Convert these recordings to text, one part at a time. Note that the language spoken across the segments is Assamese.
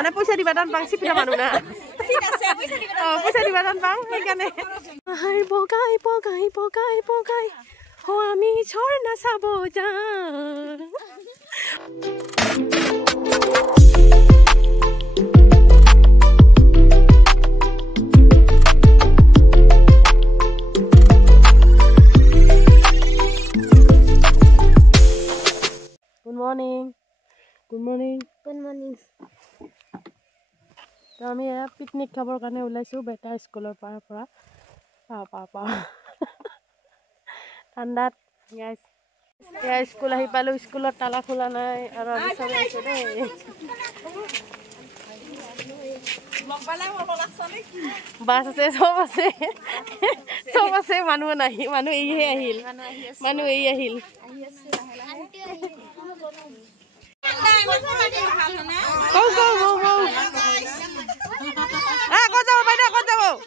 মানে পইচা দিবা টান পাং চিপিটা মানুহ না পইচা দিবা টান পাং সেইকাৰণে বগাই বগাই বগাই বগাই আমি ঝৰ্ণা চাব যাওঁ Good morning. Good morning. Good morning. তো আমি পিকনিক খাবৰ কাৰণে ওলাইছো বেটা স্কুলৰ পৰা ঠাণ্ডাত গাইছ এয়া স্কুল আহি পালো স্কুলত তালা খোলা নাই আৰু আমি চবে আছো দেই বাছ আছে চব আছে মানুহ নাহি মানুহ এইহে আহিল মানুহ এই আহিল Go.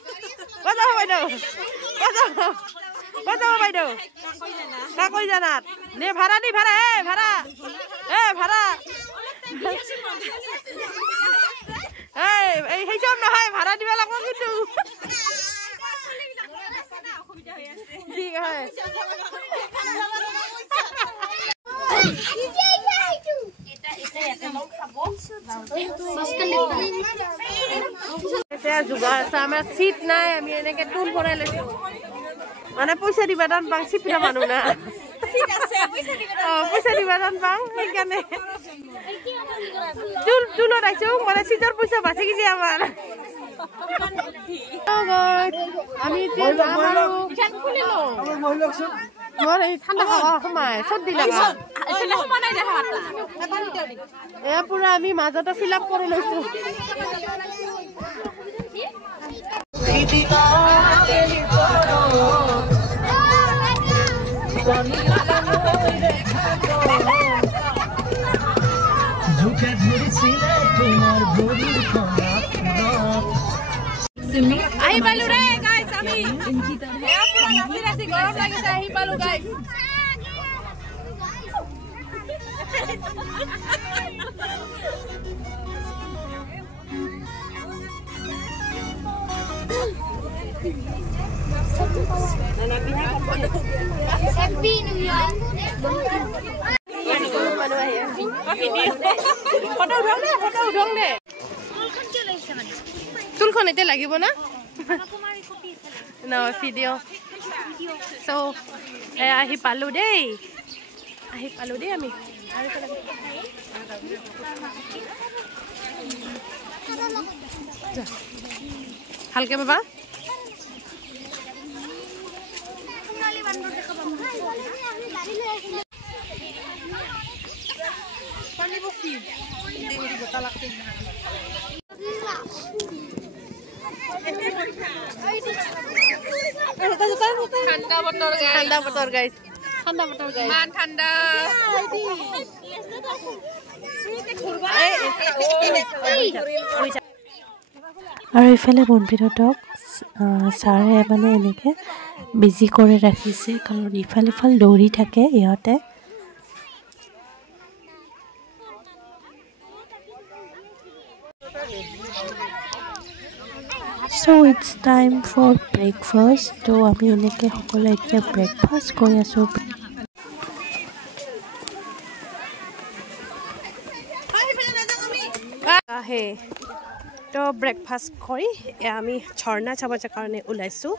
Có dâu bay đâu. Các coi ra nạt. Nè ভাড়া đi ভাড়া. এই সব নহয় ভাড়া দিবা লাগব কিন্তু ঠিক আছে আমার সিট নাই আমি এনেকে টুল ভৰাই লৈছো মানে পইচা দিবা টান পাং চিপিটা মানুহ না পইচা দিবা টান পাং সেইকাৰণে টুলত আইছো মানে সিটৰ পইচা বাচি গেছে আমাৰ আমি মোৰ এই ঠাণ্ডা খাওয়া সোমাই সৰ্দি লাগা এ পুৰা আমি মাজতে ফিল আপ কৰি লৈছো আহি পালো ৰে গাইস আমি রাশি গরম লাগিছে আহি পালো guys Happy New Year. Photo উঠং দে চুলখন এতিয়া লাগিব না No video. So, ahi palu deh ami. Halke baba. Pani boki. Ini botol aktif. ঠান্ডা বতৰ গাইস মান ঠান্ডা আৰু ইফালে মন্দিৰতক ছাৰে মানে এনেকে বিজি কৰি ৰাখিছে কাৰণ ইফাল দৌৰি থাকে ইহঁতে So it's time for breakfast. So আমি এনেকে সকলো এতিয়া ব্ৰেকফাষ্ট কৰি আছো তো ব্ৰেকফাষ্ট কৰি আমি ঝৰ্ণা চাবৰ কাৰণে ওলাইছো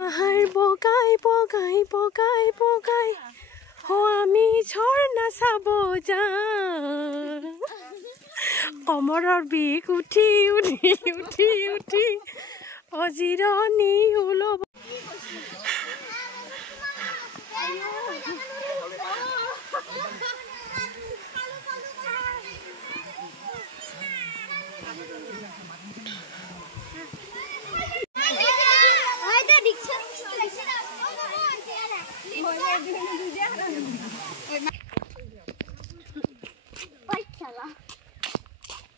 Ahar bogai ho ami ঝৰ্ণা চাব যাওঁ কমৰৰ বিষ উঠি অজিৰণি ওলব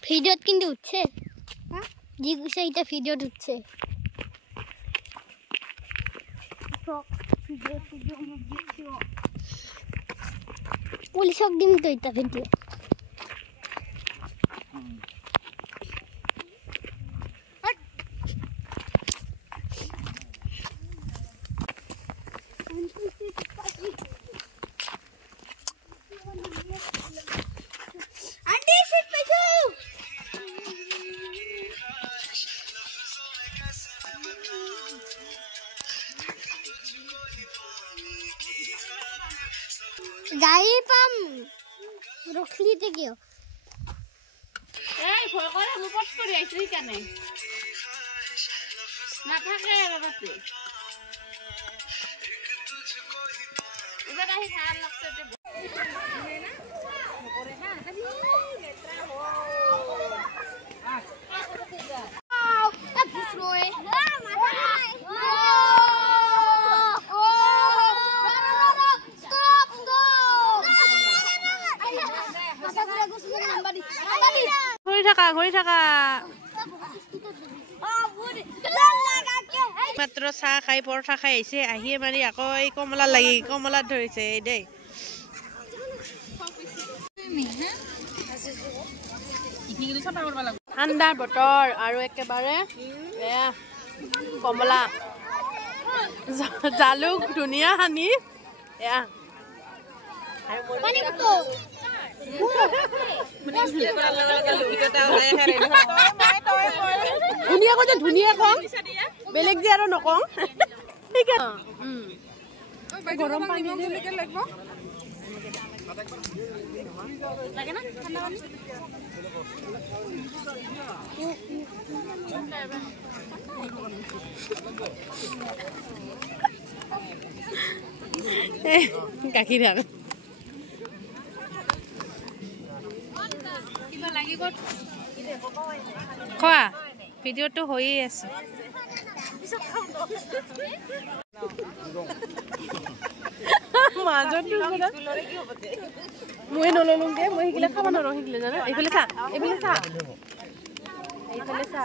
ভিডিওত কিন্তু উঠছে জি গুছে এটা ভিডিও ঢুকছে পুলিশক দিম তো এটা ভিডিও আন্টি সিট পেছো গাড়ী পাম ৰখলি তে কিয় এই ভয় কৰে মোৰ পট কৰি আইছে সেইকাৰণে নাথাকে বাবাতে এবাৰ আহি ভাল লাগছে তে ঘূৰি থাকা মাত্ৰ চাহ খাই পৰঠা খাই আহিছে আহিয়ে মাৰি আকৌ এই কমলা লাগি কমলাত ধৰিছে এই দেই ঠাণ্ডাৰ বতৰ আৰু একেবাৰে এয়া কমলা জালুক ধুনীয়া সানি এয়া ধুনীয়া কৈছে ধুনীয়া কম বেলেগ যে আৰু নকওঁ গৰম পানী লাগিব গাখীৰ আৰু খোৱা ভিডিঅ'টো হৈয়ে আছে মই নললোগে মই শিকিলে খাব নোৱাৰো শিকিলে জানো এইফালে চা এইফালে চা এইফালে চা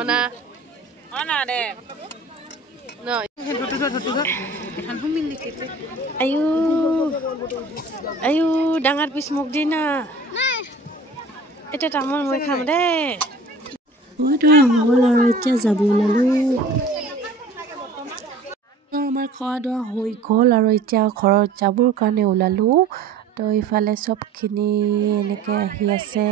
অনা অনা দে আয়ু আয়ু ডাঙৰ পিছ মোক দি না এতিয়া তামোল মই খাম দে হ'ল আৰু এতিয়া যাব ওলালো আমাৰ খোৱা দোৱা হৈ গ'ল আৰু এতিয়া ঘৰত যাবৰ কাৰণে ওলালো তো ইফালে চবখিনি এনেকৈ আহি আছে